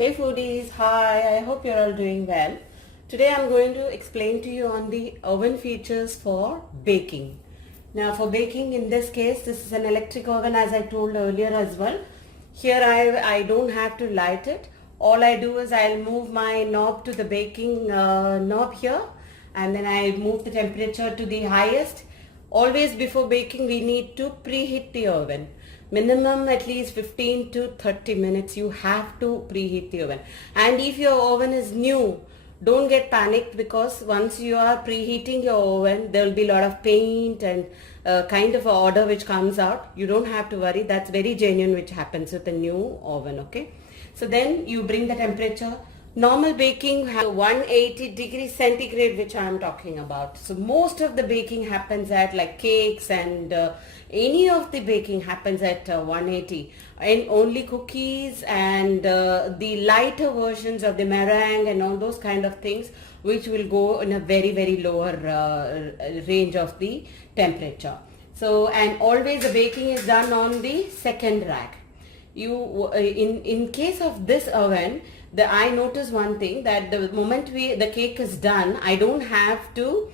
Hey foodies, hi, I hope you're all doing well. Today I'm going to explain to you on the oven features for baking. Now for baking, in this case, this is an electric oven as I told earlier as well. Here I don't have to light it. All I do is I'll move my knob to the baking knob here, and then I move the temperature to the highest. Always before baking we need to preheat the oven. Minimum at least 15 to 30 minutes you have to preheat the oven. And if your oven is new, don't get panicked, because once you are preheating your oven, there will be a lot of paint and kind of odor which comes out. You don't have to worry. That's very genuine, which happens with a new oven. Okay. So then you bring the temperature. Normal baking has 180 degrees centigrade, which I am talking about. So most of the baking happens at, like cakes and any of the baking happens at 180, and only cookies and the lighter versions of the meringue and all those kind of things, which will go in a very lower range of the temperature. So, and always the baking is done on the second rack. You in case of this oven, I notice one thing, that the moment the cake is done, I don't have to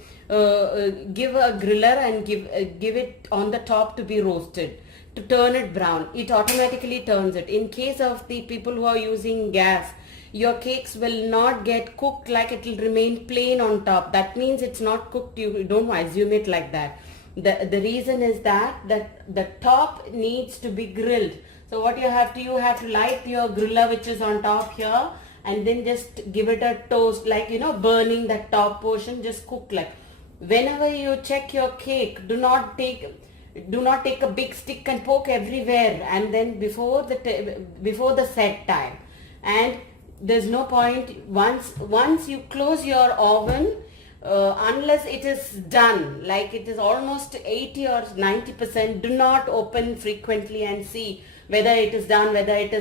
give a griller and give it on the top to be roasted, to turn it brown. It automatically turns it. In case of the people who are using gas, your cakes will not get cooked, like it will remain plain on top. That means it's not cooked. You don't assume it like that. The reason is that the top needs to be grilled. So what you have to light your griller, which is on top here, and then just give it a toast, like, you know, burning that top portion. Just cook like, whenever you check your cake, do not take a big stick and poke everywhere, and then before the set time. And there's no point, once you close your oven, unless it is done, like it is almost 80 or 90%, do not open frequently and see whether it is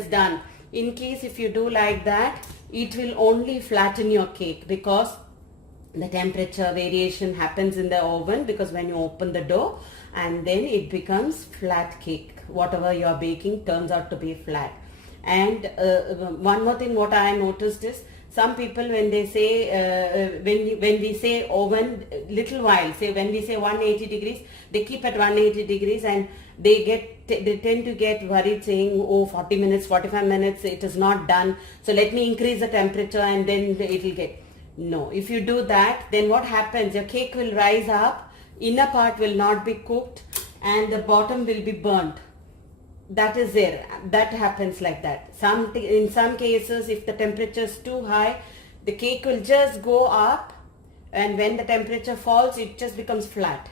done. In case if you do like that, it will only flatten your cake, because the temperature variation happens in the oven, because when you open the door, and then it becomes flat cake. Whatever you are baking turns out to be flat. And one more thing what I noticed is, some people, when they say, when we say oven, little while, say when we say 180 degrees, they keep at 180 degrees, and they tend to get worried, saying, oh, 40 minutes, 45 minutes, it is not done. So let me increase the temperature and then it will get. No, if you do that, then what happens? Your cake will rise up, inner part will not be cooked, and the bottom will be burnt. That is there. That happens like that. In some cases, if the temperature is too high, the cake will just go up, and when the temperature falls, it just becomes flat.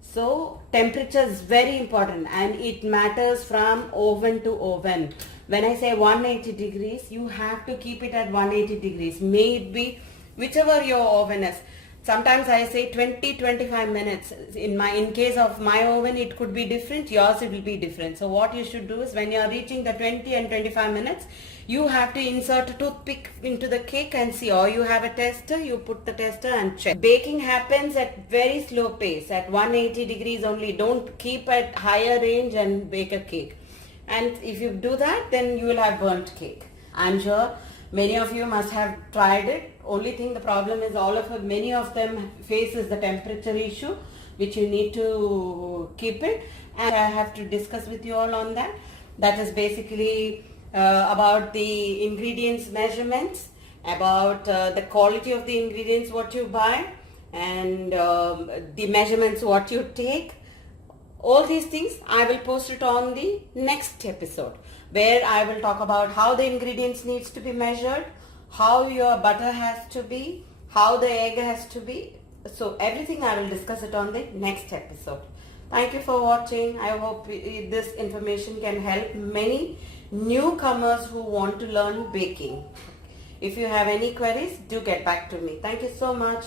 So temperature is very important, and it matters from oven to oven. When I say 180 degrees, you have to keep it at 180 degrees. May it be whichever your oven is. Sometimes I say 20-25 minutes. In case of my oven, it could be different. Yours, it will be different. So what you should do is, when you are reaching the 20 and 25 minutes, you have to insert a toothpick into the cake and see. Or you have a tester, you put the tester and check. Baking happens at very slow pace, at 180 degrees only. Don't keep at higher range and bake a cake. And if you do that, then you will have burnt cake. I'm sure many of you must have tried it. Only thing, the problem is many of them faces the temperature issue, which you need to keep it. And I have to discuss with you all on that. That is basically about the ingredients measurements, about the quality of the ingredients what you buy, and the measurements what you take. All these things I will post it on the next episode, where I will talk about how the ingredients needs to be measured, how your butter has to be, how the egg has to be. So everything I will discuss it on the next episode. Thank you for watching. I hope this information can help many newcomers who want to learn baking. If you have any queries, do get back to me. Thank you so much.